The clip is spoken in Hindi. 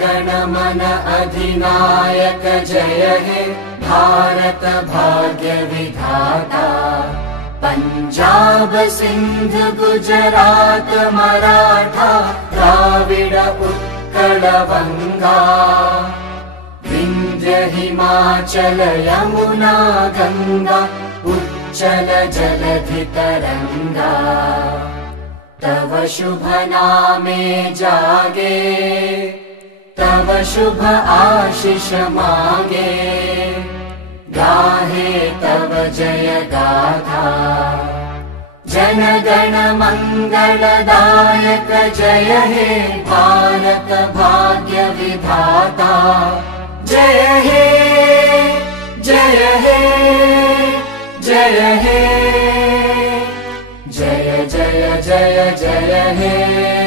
गण मन अधिनायक जय हे भारत भाग्य विधाता। पंजाब सिंध गुजरात मराठा द्राविड उत्कल बंगा। विंध्य हिमाचल यमुना गंगा उच्चल जलधि तरंगा। तव शुभ नामे जागे तव शुभ आशीष मागे। गाहे तव जय गाथा जन गण मंगलदायक जय हे भारत भाग्य विधाता। जय हे जय हे जय हे जय जय जय जय हे।